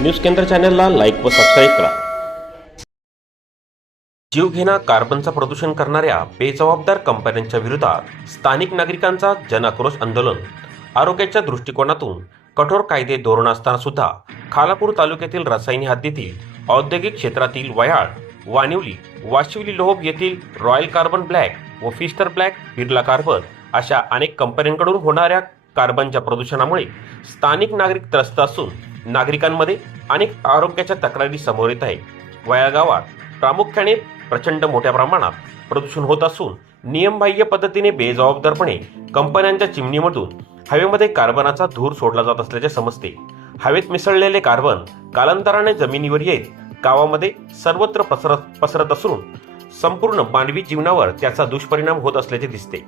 News केंद्र चॅनलला like व सबस्क्राईब करा. जीवघेणा कार्बनचं प्रदूषण करणाऱ्या बेजबाबदार कंपन्यांच्या विरोधात स्थानिक नागरिकांचा जनआक्रोश आंदोलन. आरोग्याच्या दृष्टिकोनातून कठोर कायदे धोरण असताना सुद्धा खालापूर तालुक्यातील रसायनी हद्दीतील औद्योगिक क्षेत्रातील वयाळ वानिवली वाशिवली लोहब येथील रॉयल कार्बन ब्लॅक व फिस्टर ब्लॅक बिर्ला कार्बन अशा अनेक कंपन्यांकडून होणाऱ्या कार्बनच्या प्रदूषणामुळे स्थानिक नागरिक त्रस्त असून नागरिकांमध्ये अनेक आरोग्याच्या तक्रारी समोर येत आहे वया गावात प्रामुख्याने प्रचंड मोठ्या प्रमाणात प्रदूषण होत असून नियमबाह्य पद्धतीने बेजबाबदारपणे कंपन्यांच्या चिमणीमधून हवेमध्ये कार्बनाचा धूर सोडला जात असल्याचे समजते. हवेत मिसळलेले कार्बन कालांतराने जमिनीवर येत गावामध्ये सर्वत्र पसरत पसरत असून संपूर्ण मानवी जीवनावर त्याचा दुष्परिणाम होत असल्याचे दिसते.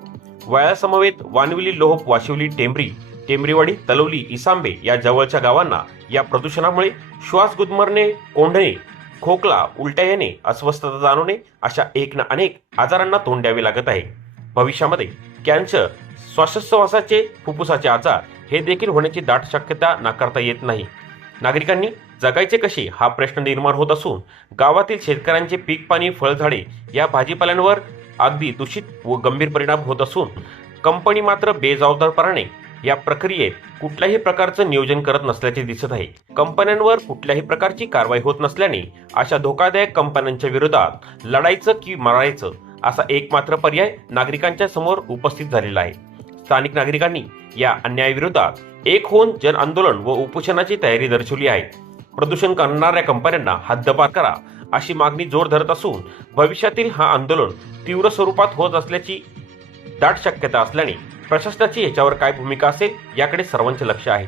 वयासमवेत वानविली लोहप वाशिवली टेंबरी टेंबरीवाडी तलवली इसांबे या जवळच्या गावांना या प्रदूषणामुळे श्वास गुदमरणे कोंढणे खोकला उलट्या येणे अस्वस्थता जाणवणे अशा एक ना अनेक आजारांना तोंड द्यावे लागत आहे. भविष्यामध्ये कॅन्सर श्वासोच्छवासाचे फुफ्फुसाचे आजार हे देखील होण्याची दाट शक्यता नाकारता येत नाही. नागरिकांनी जगायचे कसे हा प्रश्न निर्माण होत असून गावातील शेतकऱ्यांचे पीक पाणी फळझाडे या भाजीपाल्यांवर अगदी दूषित व गंभीर परिणाम होत असून कंपनी मात्र बेजबाबदारपणाने या प्रक्रियेत कुठल्याही प्रकारचं नियोजन करत नसल्याचे दिसत आहे. कंपन्यांवर कुठल्याही प्रकारची कारवाई होत नसल्याने अशा धोकादायक कंपन्यांच्या विरोधात लढायचं की मरायचं असा एकमात्र पर्याय नागरिकांच्या समोर उपस्थित झालेला आहे. स्थानिक नागरिकांनी या अन्यायाविरोधात एक होऊन जन आंदोलन व उपोषणाची तयारी दर्शवली आहे. प्रदूषण करणाऱ्या कंपन्यांना हद्दपार करा अशी मागणी जोर धरत असून भविष्यातील हा आंदोलन तीव्र स्वरूपात होत असल्याची दाट शक्यता असल्याने प्रशासनाची याच्यावर काय भूमिका असेल याकडे सर्वांचे लक्ष आहे.